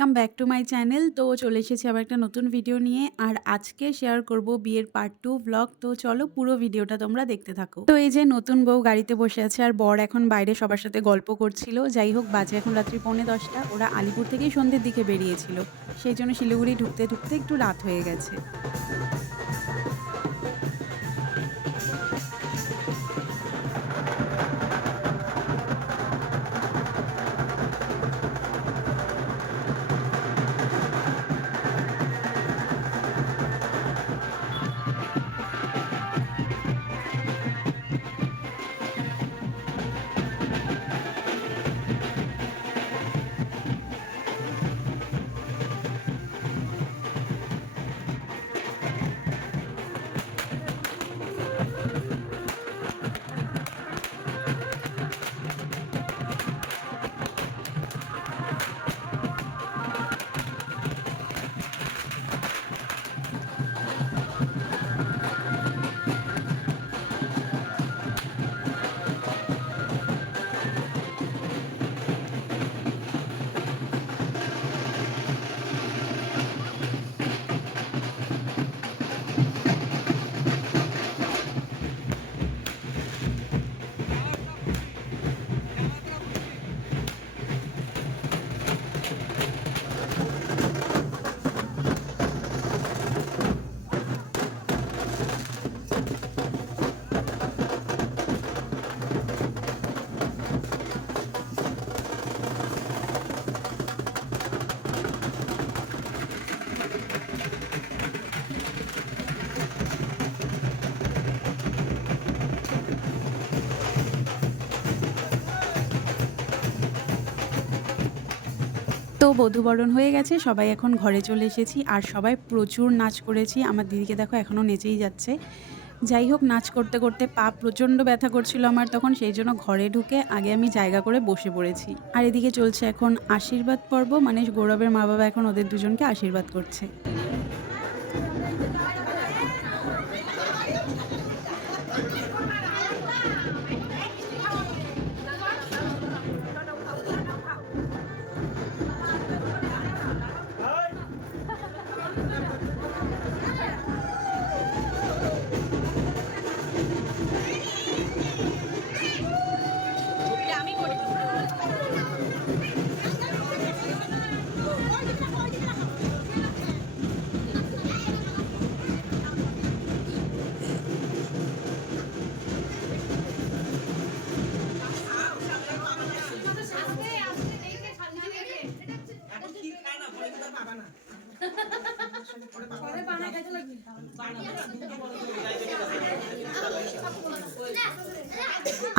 Welcome back to my channel. তো চলে এসেছি আবার একটা নতুন ভিডিও নিয়ে। আর আজকে শেয়ার করব বিয়ের পার্ট 2 ব্লগ। তো চলো পুরো ভিডিওটা তোমরা দেখতে থাকো। তো এই যে নতুন বউ গাড়িতে বসে আছে আর বর এখন বাইরে সবার সাথে গল্প করছিল। যাই হোক, বাজে এখন রাত্রি 9:45। ওরা আলিপুর থেকেই সন্ধ্যের দিকে বেরিয়েছিল, সেই জন্য শিলিগুড়ি ঢুকতে ঢুকতে একটু রাত হয়ে গেছে। তো বধূবরণ হয়ে গেছে, সবাই এখন ঘরে চলে এসেছি আর সবাই প্রচুর নাচ করেছি। আমার দিদিকে দেখো এখনও নেচেই যাচ্ছে। যাই হোক, নাচ করতে করতে পা প্রচণ্ড ব্যথা করছিল আমার তখন, সেই জন্য ঘরে ঢুকে আগে আমি জায়গা করে বসে পড়েছি। আর এদিকে চলছে এখন আশীর্বাদ পর্ব, মানে গৌরবের মা বাবা এখন ওদের দুজনকে আশীর্বাদ করছে।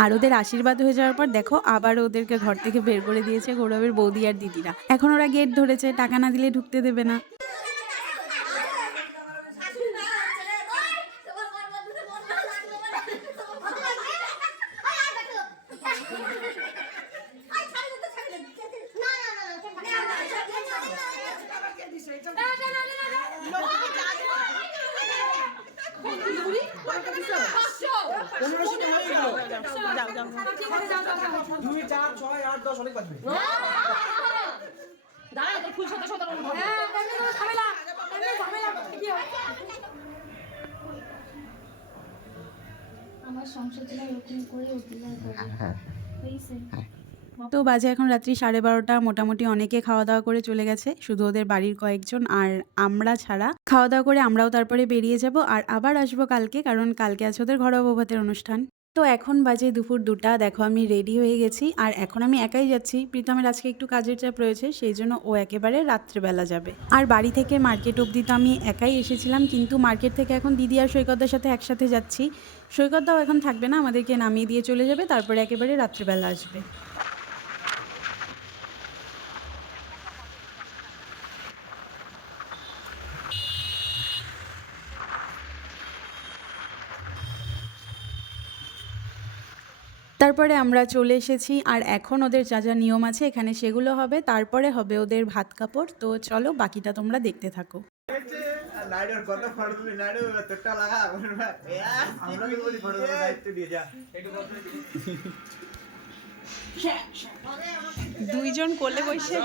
আর ওদের আশীর্বাদ হয়ে যাওয়ার পর দেখো আবার ওদেরকে ঘর থেকে বের করে দিয়েছে গৌরবের বৌদি আর দিদিরা। এখন ওরা গেট ধরেছে, টাকা না দিলে ঢুকতে দেবে না। আমার সংসার ছিল এরকম করে তো বাজে এখন রাত্রি 12:30। মোটামুটি অনেকে খাওয়া দাওয়া করে চলে গেছে, শুধু ওদের বাড়ির কয়েকজন আর আমরা ছাড়া। খাওয়া দাওয়া করে আমরাও তারপরে বেরিয়ে যাব আর আবার আসবো কালকে, কারণ কালকে আছে ওদের ঘরোয়া বৌভাতের অনুষ্ঠান। তো এখন বাজে দুপুর 2টা। দেখো আমি রেডি হয়ে গেছি আর এখন আমি একাই যাচ্ছি। প্রীতমের আজকে একটু কাজের চাপ রয়েছে, সেই জন্য ও একেবারে রাত্রেবেলা যাবে। আর বাড়ি থেকে মার্কেট অবধি তো আমি একাই এসেছিলাম, কিন্তু মার্কেট থেকে এখন দিদি আর সৈকতদার সাথে একসাথে যাচ্ছি। সৈকতদাও এখন থাকবে না, আমাদেরকে নামিয়ে দিয়ে চলে যাবে, তারপরে একেবারে রাত্রেবেলা আসবে। তারপরে আমরা চলে এসেছি আর এখন ওদের যা যা নিয়ম আছে এখানে সেগুলো হবে, তারপরে হবে ওদের ভাত কাপড়। তো চলো বাকিটা তোমরা দেখতে থাকো। দুইজন কোলে বসে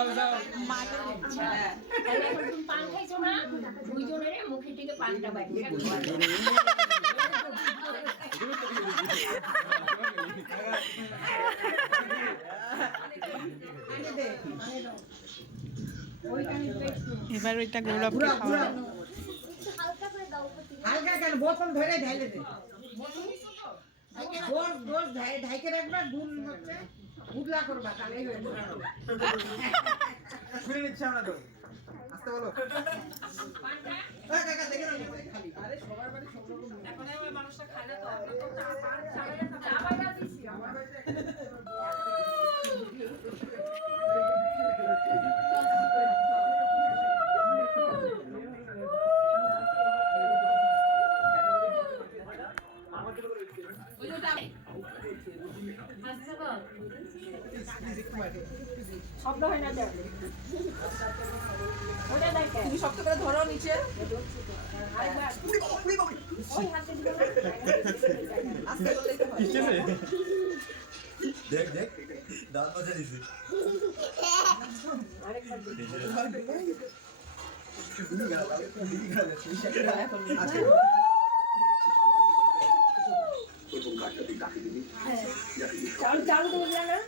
মাকে দিচ্ছে। তাহলে এখন তুমি পান খাইছো না, দুইজনের মুখে থেকে পানটা বাড়ি এবার ওইটা গৌরবকে খাওয়া। হালকা কেন বোতল ধরে ঢেলে দে, গোল গোল ঢাইকে রাখবা, গুল হচ্ছে গুলা করবা, তাহলেই হয়ে যাবে। শুনে নিচ্ছি আমরা তো, আস্তে বলো। কাকা দেখে নাও খালি, আরে সবার বাড়ি সব রকম, এখন এই মানুষটা খায় না তো, আমরা তো চা বাইরা দিছি আমার বাড়িতে। শব্দ হয় না যাবে ওটা দেখে তুমি শক্ত করে ধরো নিচে, আস্তে করলেই তো হয়। দেখ দেখ দাঁত বাজা দিছে চালু চালু করে দিলা না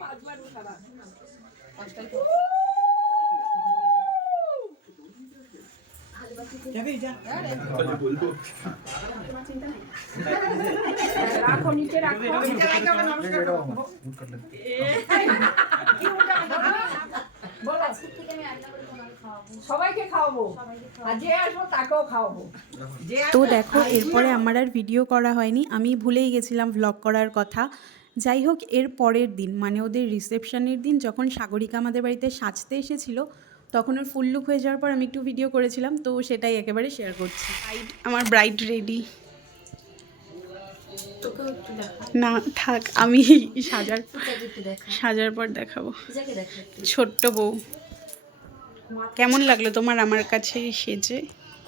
পাঁচবার খাবা পাঁচটাই তো যাবি যা, রাখো নিচে রাখো নিচে রাখো, নমস্কার করো। বলো সবাইকে খাওয়াবো আর যে আসবো তাকেও খাওয়াবো। তো দেখো এরপরে আমার আর ভিডিও করা হয়নি, আমি ভুলেই গেছিলাম ভ্লগ করার কথা। যাই হোক, এর পরের দিন মানে ওদের রিসেপশনের দিন যখন সাগরিকা আমাদের বাড়িতে সাজতে এসেছিল, তখন ওর ফুল লুক হয়ে যাওয়ার পর আমি একটু ভিডিও করেছিলাম, তো সেটাই একেবারে শেয়ার করছি। আমার ব্রাইড রেডি। না থাক, আমি সাজার পর দেখাবো। ছোট্ট বউ, কেমন লাগলো তোমার আমার কাছে সেজে?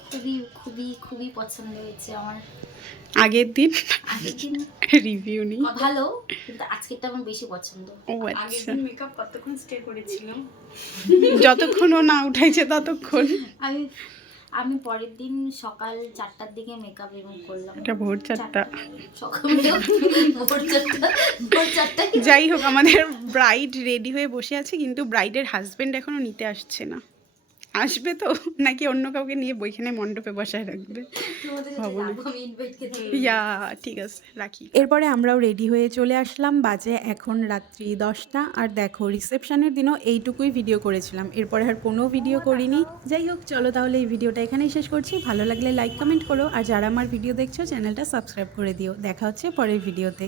খুবই খুবই খুবই পছন্দ হয়েছে আমার। আগের দিন আগের দিন রিভিউ নি ভালো, কিন্তু আজকেরটা আমার বেশি পছন্দ। ও আচ্ছা, মেকআপ কতক্ষণ স্টে করেছিলাম? যতক্ষণ ও না উঠাইছে ততক্ষণ। আমি পরের দিন সকাল 4টার দিকে মেকআপ রিমুভ করলাম। এটা ভোর 4টা। সকাল ভোর 4টা। যাই হোক, আমাদের ব্রাইড রেডি হয়ে বসে আছে, কিন্তু ব্রাইডের হাজবেন্ড এখনো নিতে আসছে না। আসবে তো, নাকি অন্য কাউকে নিয়ে বইখানে মণ্ডপে বসায় রাখবে? ইয়া ঠিক আছে, রাখি। এরপরে আমরাও রেডি হয়ে চলে আসলাম, বাজে এখন রাত্রি 10টা। আর দেখো রিসেপশনের দিনও এইটুকুই ভিডিও করেছিলাম, এরপরে আর কোনো ভিডিও করিনি। যাই হোক, চলো তাহলে এই ভিডিওটা এখানেই শেষ করছি। ভালো লাগলে লাইক কমেন্ট করো, আর যারা আমার ভিডিও দেখছো চ্যানেলটা সাবস্ক্রাইব করে দিও। দেখা হচ্ছে পরের ভিডিওতে।